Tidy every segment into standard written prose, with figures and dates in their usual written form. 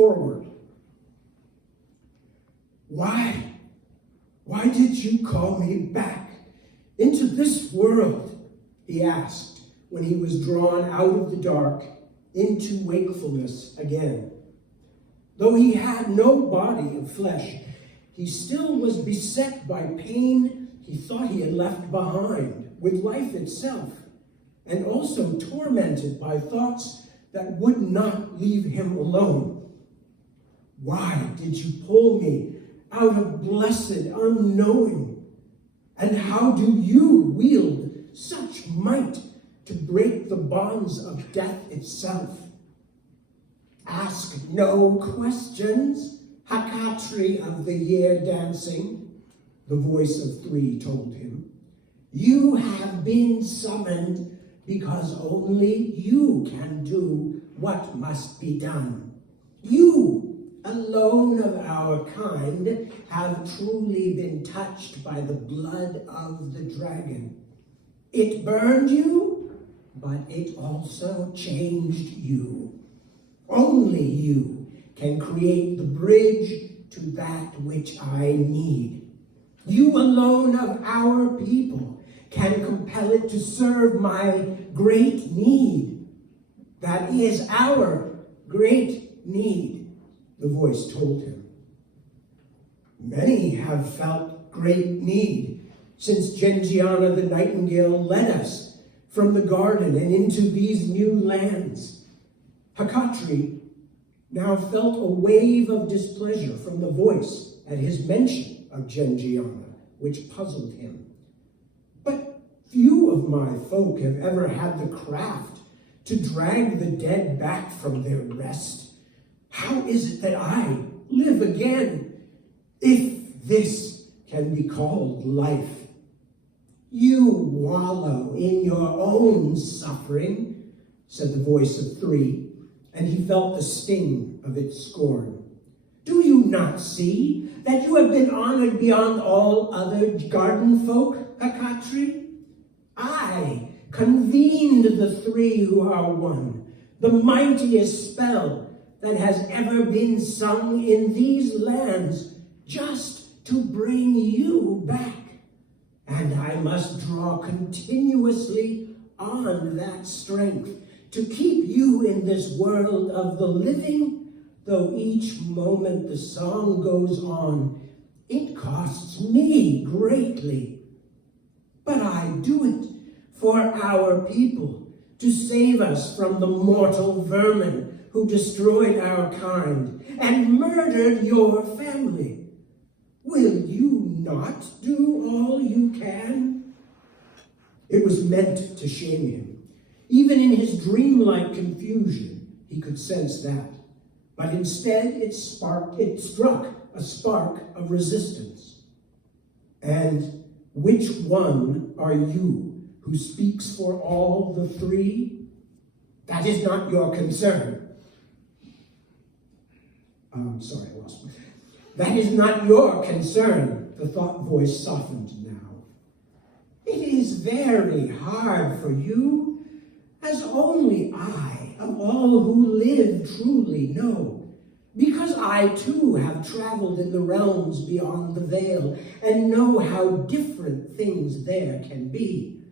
forward. Why? Why did you call me back into this world? He asked when he was drawn out of the dark into wakefulness again. Though he had no body of flesh, he still was beset by pain he thought he had left behind with life itself, and also tormented by thoughts that would not leave him alone. Why did you pull me out of blessed unknowing? And how do you wield such might to break the bonds of death itself? Ask no questions, Hakatri of the year dancing, the voice of three told him. You have been summoned because only you can do what must be done. You, alone of our kind, have truly been touched by the blood of the dragon. It burned you, but it also changed you. Only you can create the bridge to that which I need. You alone of our people can compel it to serve my great need. That is our great need, the voice told him. Many have felt great need since Gengiana the nightingale led us from the garden and into these new lands. Hakatri now felt a wave of displeasure from the voice at his mention of Gengiana, which puzzled him. But few of my folk have ever had the craft to drag the dead back from their rest. How is it that I live again, if this can be called life? You wallow in your own suffering, said the voice of three, and he felt the sting of its scorn. Do you not see that you have been honored beyond all other garden folk, Hakatri? I convened the three who are one, the mightiest spell that has ever been sung in these lands, just to bring you back. And I must draw continuously on that strength to keep you in this world of the living, though each moment the song goes on, it costs me greatly. But I do it for our people, to save us from the mortal vermin who destroyed our kind and murdered your family. Will you not do all you can? It was meant to shame him. Even in his dreamlike confusion, he could sense that. But instead, it struck a spark of resistance. And which one are you who speaks for all the three? That is not your concern. That is not your concern, the thought voice softened now. It is very hard for you, as only I, of all who live, truly know, because I too have traveled in the realms beyond the veil and know how different things there can be.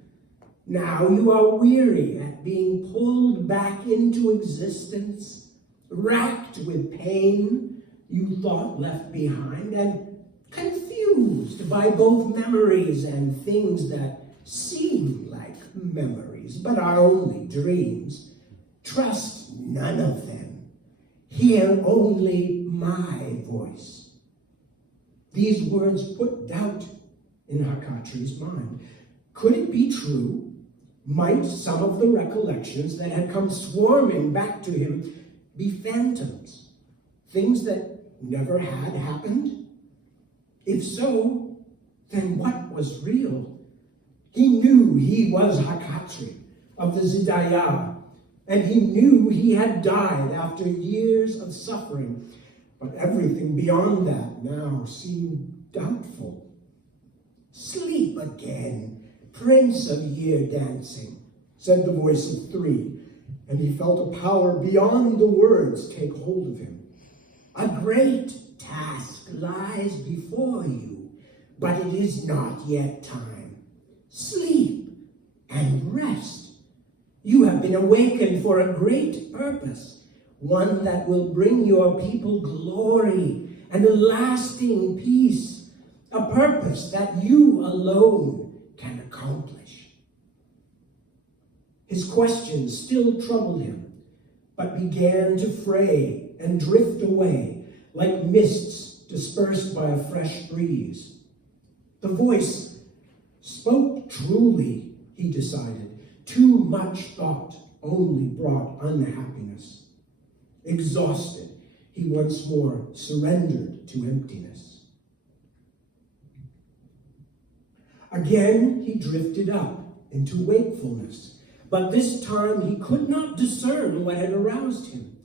Now you are weary at being pulled back into existence, racked with pain you thought left behind, and confused by both memories and things that seem like memories, but are only dreams. Trust none of them. Hear only my voice. These words put doubt in Hakatri's mind. Could it be true? Might some of the recollections that had come swarming back to him be phantoms, things that never had happened? If so, then what was real? He knew he was Hakatri of the Zidaya, and he knew he had died after years of suffering, but everything beyond that now seemed doubtful. Sleep again, Prince of Year Dancing, said the voice of three, and he felt a power beyond the words take hold of him. great task lies before you, but it is not yet time. Sleep and rest. You have been awakened for a great purpose, one that will bring your people glory and a lasting peace, a purpose that you alone can accomplish. His questions still troubled him, but began to fray and drift away like mists dispersed by a fresh breeze. The voice spoke truly, he decided. Too much thought only brought unhappiness. Exhausted, he once more surrendered to emptiness. Again, he drifted up into wakefulness, but this time he could not discern what had aroused him.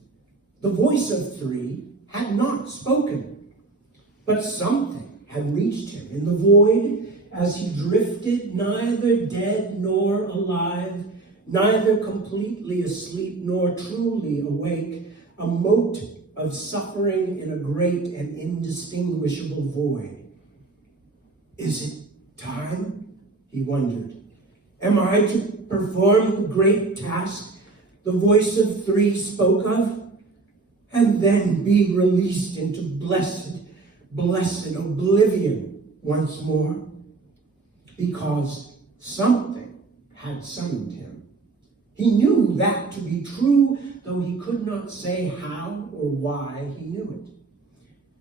The voice of three had not spoken, but something had reached him in the void as he drifted, neither dead nor alive, neither completely asleep nor truly awake, a mote of suffering in a great and indistinguishable void. Is it time? He wondered. Am I to perform the great task the voice of three spoke of, and then be released into blessed oblivion once more? Because something had summoned him. He knew that to be true, though he could not say how or why he knew it.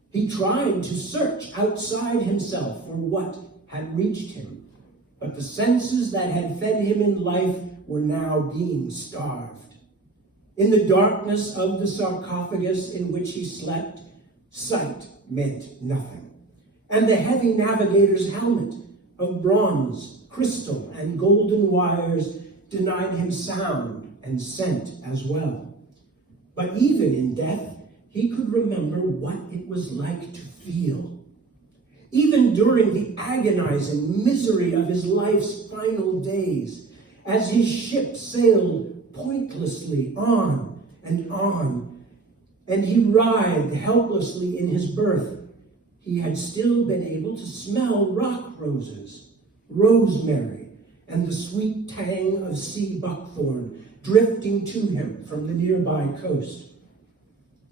He tried to search outside himself for what had reached him, but the senses that had fed him in life were now being starved. In the darkness of the sarcophagus in which he slept, sight meant nothing, and the heavy navigator's helmet of bronze, crystal, and golden wires denied him sound and scent as well. But even in death, he could remember what it was like to feel. Even during the agonizing misery of his life's final days, as his ship sailed pointlessly on, and he writhed helplessly in his berth, he had still been able to smell rock roses, rosemary, and the sweet tang of sea buckthorn drifting to him from the nearby coast.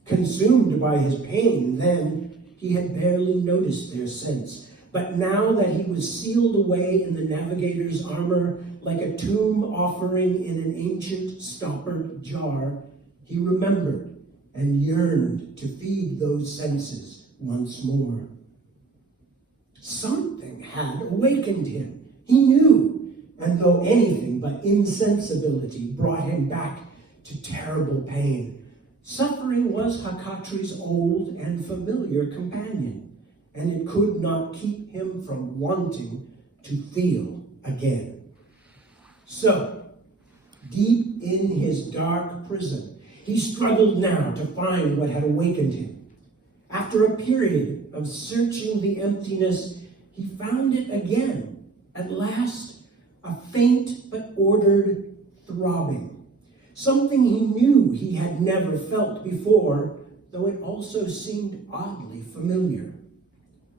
Consumed by his pain, then, he had barely noticed their scents. But now that he was sealed away in the navigator's armor, like a tomb offering in an ancient stoppered jar, he remembered and yearned to feed those senses once more. Something had awakened him. He knew, and though anything but insensibility brought him back to terrible pain, suffering was Hakatri's old and familiar companion, and it could not keep him from wanting to feel again. So, deep in his dark prison, he struggled now to find what had awakened him. After a period of searching the emptiness, he found it again. At last, a faint but ordered throbbing. Something he knew he had never felt before, though it also seemed oddly familiar.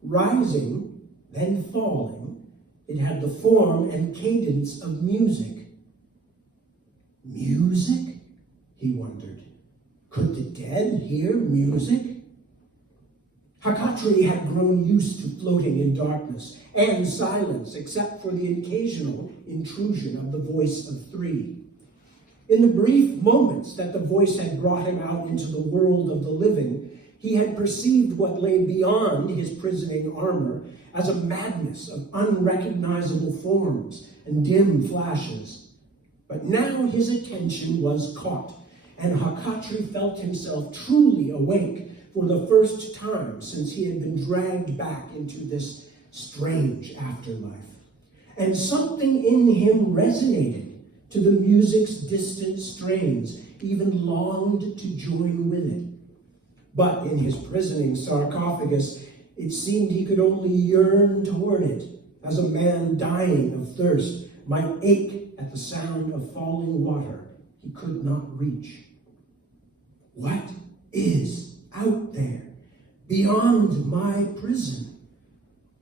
Rising, then falling, it had the form and cadence of music. Music? He wondered. Could the dead hear music? Hakatri had grown used to floating in darkness and silence, except for the occasional intrusion of the voice of three. In the brief moments that the voice had brought him out into the world of the living, he had perceived what lay beyond his prisoning armor as a madness of unrecognizable forms and dim flashes. But now his attention was caught, and Hakatri felt himself truly awake for the first time since he had been dragged back into this strange afterlife. And something in him resonated to the music's distant strains, even longed to join with it. But in his prisoning sarcophagus, it seemed he could only yearn toward it, as a man dying of thirst might ache at the sound of falling water he could not reach. What is out there? beyond my prison.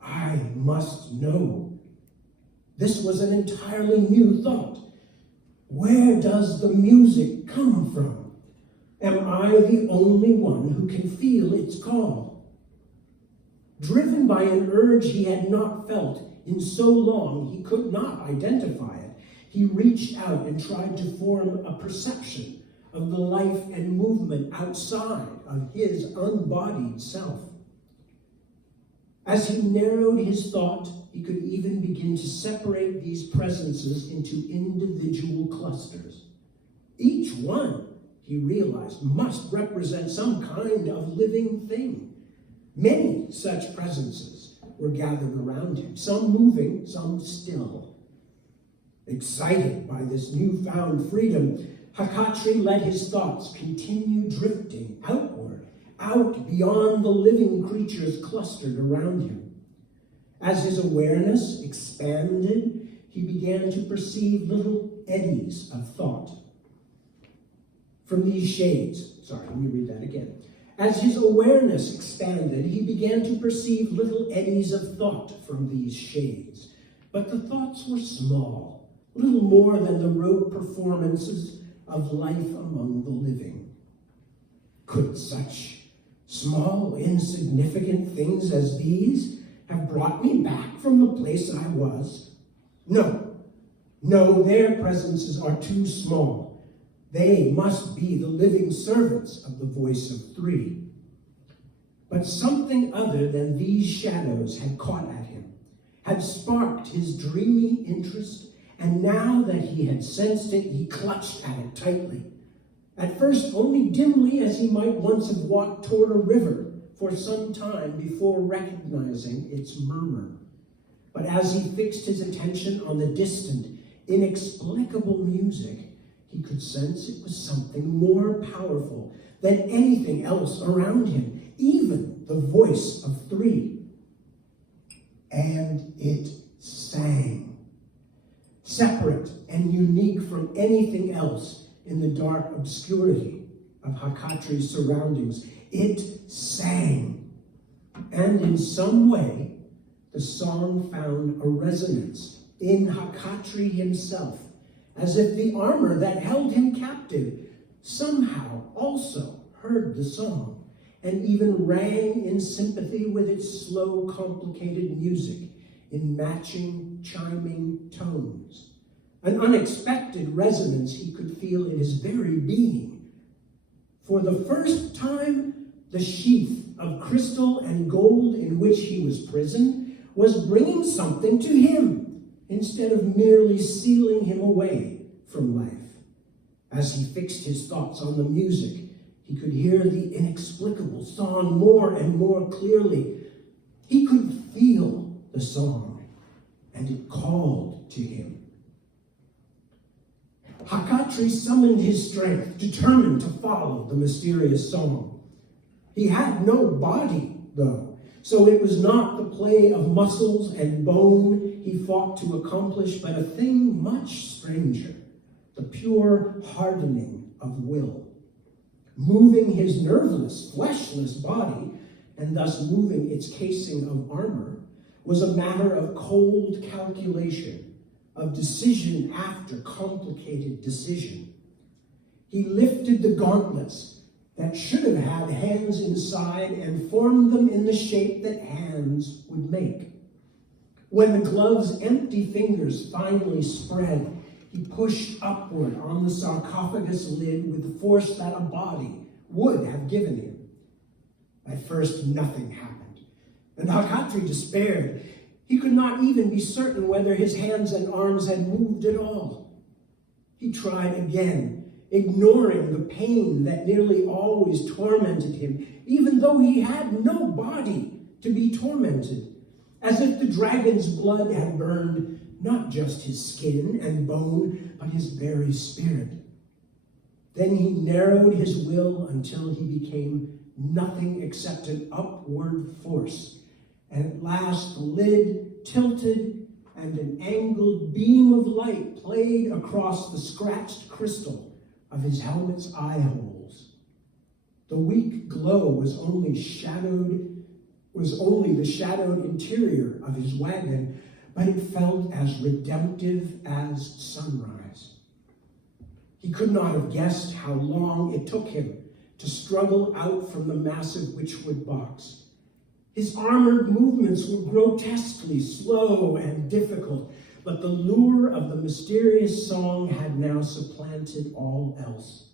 I must know. This was an entirely new thought. Where does the music come from? Am I the only one who can feel its call? Driven by an urge he had not felt in so long he could not identify it, he reached out and tried to form a perception of the life and movement outside of his unbodied self. As he narrowed his thought, he could even begin to separate these presences into individual clusters. Each one, he realized, must represent some kind of living thing. Many such presences were gathered around him, some moving, some still. Excited by this newfound freedom, Hakatri let his thoughts continue drifting outward, out beyond the living creatures clustered around him. As his awareness expanded, he began to perceive little eddies of thought. From these shades, let me read that again. As his awareness expanded, he began to perceive little eddies of thought from these shades. But the thoughts were small, little more than the rote performances of life among the living. Could such small, insignificant things as these have brought me back from the place I was? No, their presences are too small. They must be the living servants of the voice of three. But something other than these shadows had caught at him, had sparked his dreamy interest, and now that he had sensed it, he clutched at it tightly. At first only dimly, as he might once have walked toward a river for some time before recognizing its murmur. But as he fixed his attention on the distant, inexplicable music, he could sense it was something more powerful than anything else around him, even the voice of three. And it sang, separate and unique from anything else in the dark obscurity of Hakatri's surroundings. It sang. And in some way, the song found a resonance in Hakatri himself, as if the armor that held him captive somehow also heard the song and even rang in sympathy with its slow, complicated music in matching, chiming tones. An unexpected resonance he could feel in his very being. For the first time, the sheath of crystal and gold in which he was prisoned was bringing something to him, instead of merely sealing him away from life. As he fixed his thoughts on the music, he could hear the inexplicable song more and more clearly. He could feel the song, and it called to him. Hakatri summoned his strength, determined to follow the mysterious song. He had no body, though, so it was not the play of muscles and bone he fought to accomplish, but a thing much stranger, the pure hardening of will. Moving his nerveless, fleshless body, and thus moving its casing of armor, was a matter of cold calculation, of decision after complicated decision. He lifted the gauntlets that should have had hands inside and formed them in the shape that hands would make. When the glove's empty fingers finally spread, he pushed upward on the sarcophagus lid with the force that a body would have given him. At first, nothing happened, and Hakatri despaired. He could not even be certain whether his hands and arms had moved at all. He tried again, ignoring the pain that nearly always tormented him, even though he had no body to be tormented, as if the dragon's blood had burned not just his skin and bone, but his very spirit. Then he narrowed his will until he became nothing except an upward force, and at last the lid tilted and an angled beam of light played across the scratched crystal of his helmet's eye holes. The weak glow was only the shadowed interior of his wagon, but it felt as redemptive as sunrise. He could not have guessed how long it took him to struggle out from the massive witchwood box. His armored movements were grotesquely slow and difficult, but the lure of the mysterious song had now supplanted all else.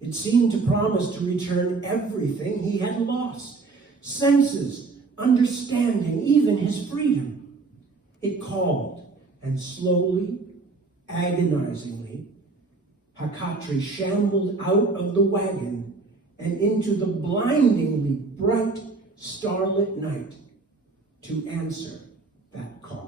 It seemed to promise to return everything he had lost: senses, understanding, even his freedom. It called, and slowly, agonizingly, Hakatri shambled out of the wagon and into the blindingly bright starlit night to answer that call.